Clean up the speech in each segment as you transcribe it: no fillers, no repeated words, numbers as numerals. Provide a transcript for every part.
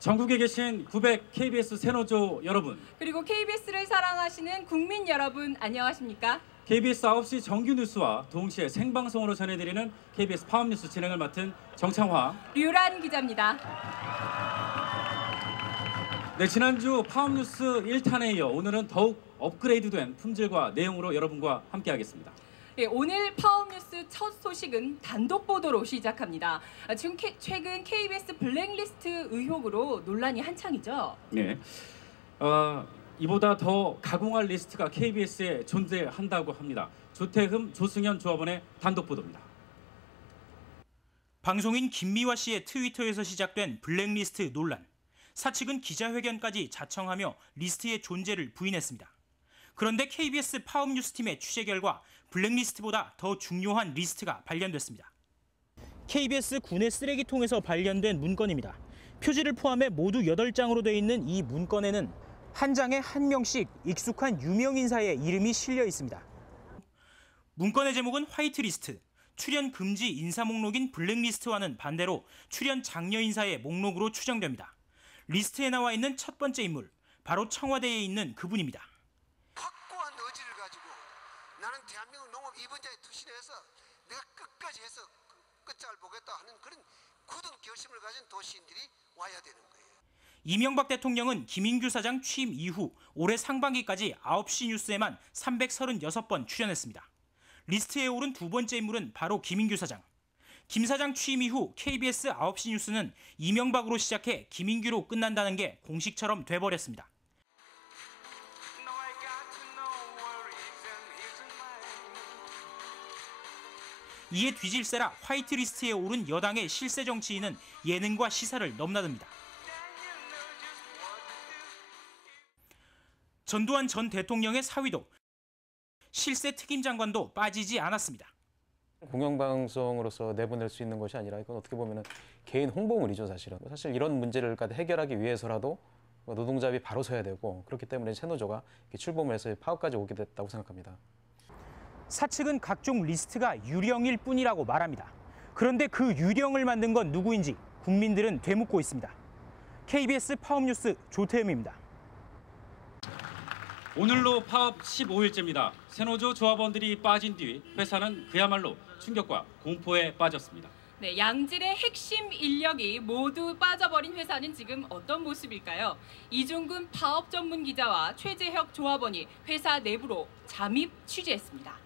전국에 계신 900 KBS 새노조 여러분, 그리고 KBS를 사랑하시는 국민 여러분, 안녕하십니까? KBS 9시 정규 뉴스와 동시에 생방송으로 전해드리는 KBS 파업뉴스 진행을 맡은 정창화, 류란 기자입니다. 네, 지난주 파업뉴스 1탄에 이어 오늘은 더욱 업그레이드된 품질과 내용으로 여러분과 함께하겠습니다. 네, 오늘 파업뉴스 첫 소식은 단독 보도로 시작합니다. 지금 최근 KBS 블랙리스트 의혹으로 논란이 한창이죠. 네, 이보다 더 가공할 리스트가 KBS에 존재한다고 합니다. 조태흠, 조승현 조합원의 단독 보도입니다. 방송인 김미화 씨의 트위터에서 시작된 블랙리스트 논란. 사측은 기자회견까지 자청하며 리스트의 존재를 부인했습니다. 그런데 KBS 파업뉴스팀의 취재 결과 블랙리스트보다 더 중요한 리스트가 발견됐습니다. KBS 군의 쓰레기통에서 발견된 문건입니다. 표지를 포함해 모두 8장으로 되어 있는 이 문건에는 한 장에 한 명씩 익숙한 유명 인사의 이름이 실려 있습니다. 문건의 제목은 화이트리스트, 출연 금지 인사 목록인 블랙리스트와는 반대로 출연 장려 인사의 목록으로 추정됩니다. 리스트에 나와 있는 첫 번째 인물, 바로 청와대에 있는 그분입니다. 확고한 의지를 가지고 나는 대한민국 농업 2번자에 투신해서 내가 끝까지 해서 끝장을 보겠다 하는 그런 굳은 결심을 가진 도시인들이 와야 되는 거예요. 이명박 대통령은 김인규 사장 취임 이후 올해 상반기까지 9시 뉴스에만 336번 출연했습니다. 리스트에 오른 두 번째 인물은 바로 김인규 사장. 김 사장 취임 이후 KBS 9시 뉴스는 이명박으로 시작해 김인규로 끝난다는 게 공식처럼 돼버렸습니다. 이에 뒤질세라 화이트리스트에 오른 여당의 실세 정치인은 예능과 시사를 넘나듭니다. 전두환 전 대통령의 사위도 실세 특임 장관도 빠지지 않았습니다. 공영방송으로서 내보낼 수 있는 것이 아니라 이건 어떻게 보면 개인 홍보물이죠, 사실은. 사실 이런 문제를 해결하기 위해서라도 노동자비 바로 서야 되고, 그렇기 때문에 새노조가 출범을 해서 파업까지 오게 됐다고 생각합니다. 사측은 각종 리스트가 유령일 뿐이라고 말합니다. 그런데 그 유령을 만든 건 누구인지 국민들은 되묻고 있습니다. KBS 파업뉴스 조태흠입니다. 오늘로 파업 15일째입니다. 새노조 조합원들이 빠진 뒤 회사는 그야말로 충격과 공포에 빠졌습니다. 네, 양질의 핵심 인력이 모두 빠져버린 회사는 지금 어떤 모습일까요? 이종근 파업 전문 기자와 최재혁 조합원이 회사 내부로 잠입 취재했습니다.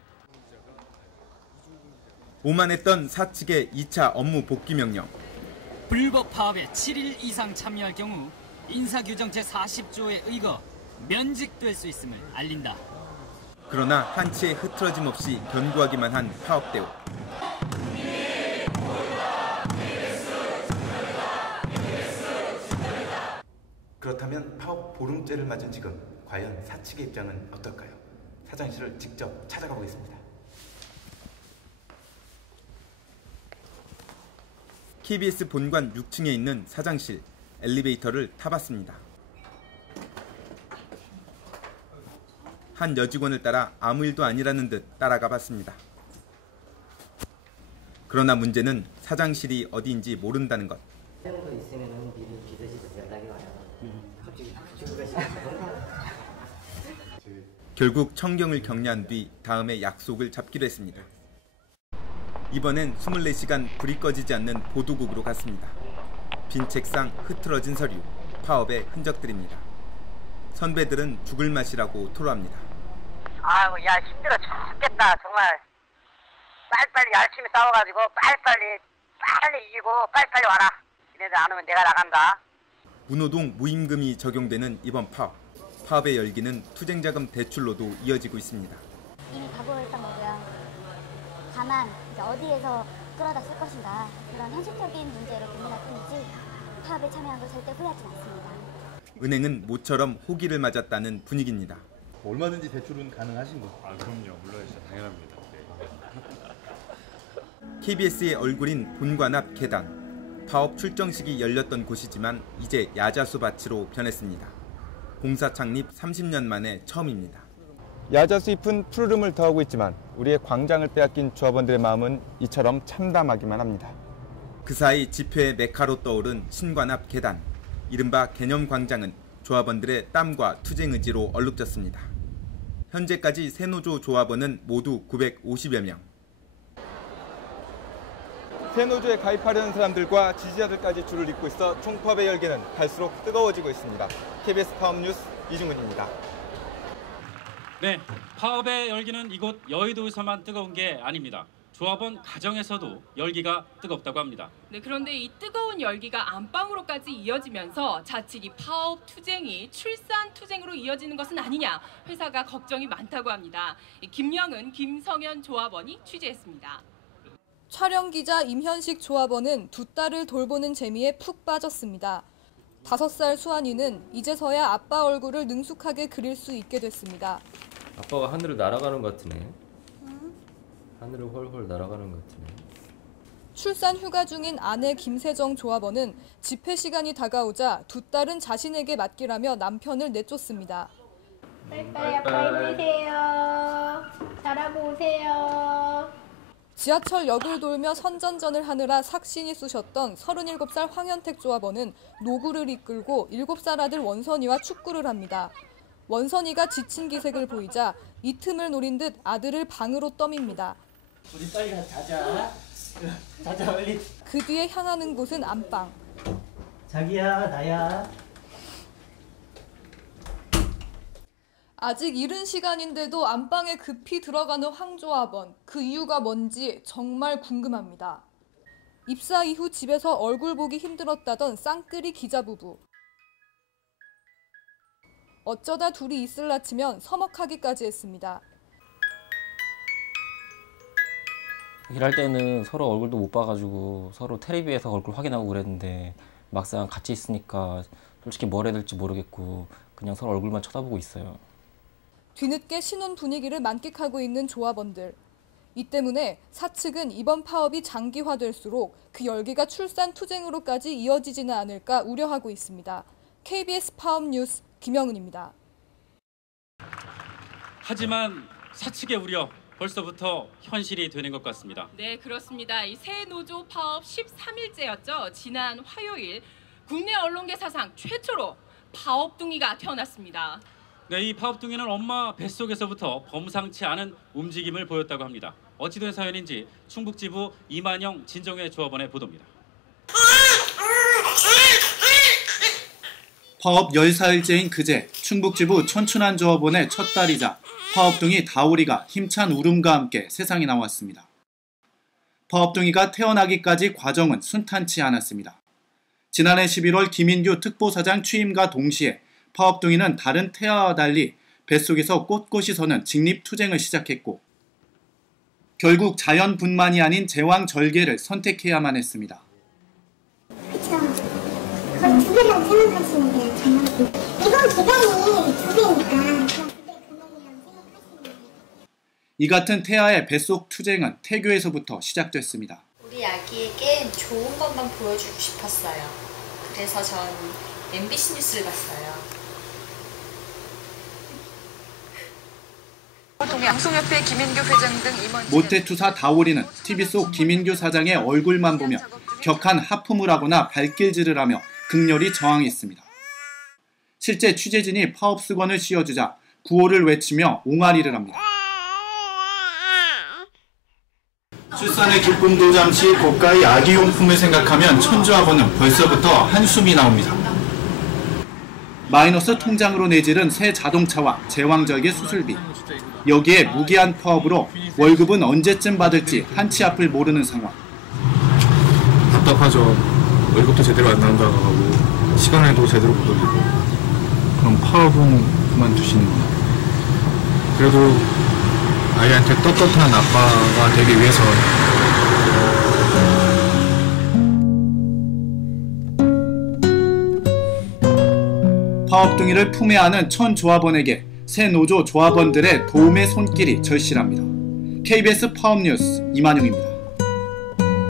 오만했던 사측의 2차 업무 복귀 명령. 불법 파업에 7일 이상 참여할 경우 인사규정 제40조에 의거 면직될 수 있음을 알린다. 그러나 한치의 흐트러짐 없이 견고하기만 한 파업 대우. 그렇다면 파업 보름째를 맞은 지금 과연 사측의 입장은 어떨까요? 사장실을 직접 찾아가 보겠습니다. KBS 본관 6층에 있는 사장실, 엘리베이터를 타봤습니다. 한 여직원을 따라 아무 일도 아니라는 듯 따라가 봤습니다. 그러나 문제는 사장실이 어디인지 모른다는 것. 결국 청경을 격려한 뒤 다음에 약속을 잡기로 했습니다. 이번엔 24시간 불이 꺼지지 않는 보도국으로 갔습니다. 빈 책상, 흐트러진 서류, 파업의 흔적들입니다. 선배들은 죽을 맛이라고 토로합니다. 아유, 야, 힘들어 죽겠다. 정말 빨리빨리 열심히 싸워가지고 빨리 이기고 빨리빨리 와라. 이래도 안 오면 내가 나간다. 무노동 무임금이 적용되는 이번 파업. 파업의 열기는 투쟁자금 대출로도 이어지고 있습니다. 이미 각오했던 거고요. 다만 이제 어디에서 끌어다 쓸 것인가, 그런 현실적인 문제로 고민할 뿐이지 파업에 참여한 걸 절대 후회하지 않습니다. 은행은 모처럼 호기를 맞았다는 분위기입니다. 얼마든지 대출은 가능하신 거죠? 그럼요. 물론이죠. 당연합니다. KBS의 얼굴인 본관 앞 계단. 파업 출정식이 열렸던 곳이지만 이제 야자수 밭으로 변했습니다. 공사 창립 30년 만에 처음입니다. 야자수 잎은 푸르름을 더하고 있지만 우리의 광장을 빼앗긴 조합원들의 마음은 이처럼 참담하기만 합니다. 그 사이 집회의 메카로 떠오른 신관 앞 계단. 이른바 개념광장은 조합원들의 땀과 투쟁 의지로 얼룩졌습니다. 현재까지 새노조 조합원은 모두 950여 명. 새노조에 가입하려는 사람들과 지지자들까지 줄을 잇고 있어 총파업의 열기는 갈수록 뜨거워지고 있습니다. KBS 파업뉴스 이중근입니다. 네, 파업의 열기는 이곳 여의도에서만 뜨거운 게 아닙니다. 조합원 가정에서도 열기가 뜨겁다고 합니다. 네, 그런데 이 뜨거운 열기가 안방으로까지 이어지면서 자칫 이 파업 투쟁이 출산 투쟁으로 이어지는 것은 아니냐 회사가 걱정이 많다고 합니다. 김영은, 김성현 조합원이 취재했습니다. 촬영 기자 임현식 조합원은 두 딸을 돌보는 재미에 푹 빠졌습니다. 5살 수환이는 이제서야 아빠 얼굴을 능숙하게 그릴 수 있게 됐습니다. 아빠가 하늘을 날아가는 것 같으네. 하늘을 훨훨 날아가는 것 같으네. 출산 휴가 중인 아내 김세정 조합원은 집회 시간이 다가오자 두 딸은 자신에게 맡기라며 남편을 내쫓습니다. 빨리빨리 아빠 힘내세요. 잘하고 오세요. 지하철역을 돌며 선전전을 하느라 삭신이 쑤셨던 37살 황현택 조합원은 노구를 이끌고 7살 아들 원선이와 축구를 합니다. 원선이가 지친 기색을 보이자 이 틈을 노린 듯 아들을 방으로 떠밉니다. 우리 빨리 가서 자자. 자자 빨리. 그 뒤에 향하는 곳은 안방. 자기야 나야. 아직 이른 시간인데도 안방에 급히 들어가는 황 조합원. 그 이유가 뭔지 정말 궁금합니다. 입사 이후 집에서 얼굴 보기 힘들었다던 쌍끌이 기자 부부. 어쩌다 둘이 이슬라치면 서먹하기까지 했습니다. 일할 때는 서로 얼굴도 못 봐가지고 서로 텔레비에서 얼굴 확인하고 그랬는데 막상 같이 있으니까 솔직히 뭘 해야 될지 모르겠고 그냥 서로 얼굴만 쳐다보고 있어요. 뒤늦게 신혼 분위기를 만끽하고 있는 조합원들. 이 때문에 사측은 이번 파업이 장기화될수록 그 열기가 출산 투쟁으로까지 이어지지는 않을까 우려하고 있습니다. KBS 파업 뉴스 김영은입니다. 하지만 사측의 우려 벌써부터 현실이 되는 것 같습니다. 네, 그렇습니다. 이 새노조 파업 13일째였죠. 지난 화요일 국내 언론계 사상 최초로 파업둥이가 태어났습니다. 네, 이 파업둥이는 엄마 뱃속에서부터 범상치 않은 움직임을 보였다고 합니다. 어찌된 사연인지 충북지부 이만영 진정회 조합원의 보도입니다. 파업 14일째인 그제 충북지부 천춘한 조합원의 첫 딸이자 파업둥이 다오리가 힘찬 울음과 함께 세상에 나왔습니다. 파업둥이가 태어나기까지 과정은 순탄치 않았습니다. 지난해 11월 김인규 특보사장 취임과 동시에 파업둥이는 다른 태아와 달리 뱃속에서 꼿꼿이 서는 직립투쟁을 시작했고 결국 자연분만이 아닌 제왕절개를 선택해야만 했습니다. 그렇죠. 그걸 두 배라고 생각하시면 돼요. 정말. 이번 기간이 2배니까. 이 같은 태아의 뱃속 투쟁은 태교에서부터 시작됐습니다. 우리 아기에게 좋은 것만 보여주고 싶었어요. 그래서 전 MBC 뉴스를 봤어요. 방송협회 김인규 회장 등 임원 모태투사 다오리는 TV 속 김인규 사장의 얼굴만 보며 격한 하품을 하거나 발길질을 하며 극렬히 저항했습니다. 실제 취재진이 파업 수건을 씌워주자 구호를 외치며 옹알이를 합니다. 출산의 기쁨도 잠시 고가의 아기용품을 생각하면 천조합원은 벌써부터 한숨이 나옵니다. 마이너스 통장으로 내지른 새 자동차와 제왕절개 수술비. 여기에 무기한 파업으로 월급은 언제쯤 받을지 한치 앞을 모르는 상황. 답답하죠. 월급도 제대로 안 나온다고 하고 시간에도 제대로 못 올리고. 그럼 파업은 그만두시는 거예요. 그래도 아이한테 떳떳한 아빠가 되기 위해서 파업둥이를 품에 안은 천 조합원에게 새 노조 조합원들의 도움의 손길이 절실합니다. KBS 파업 뉴스 이만영입니다.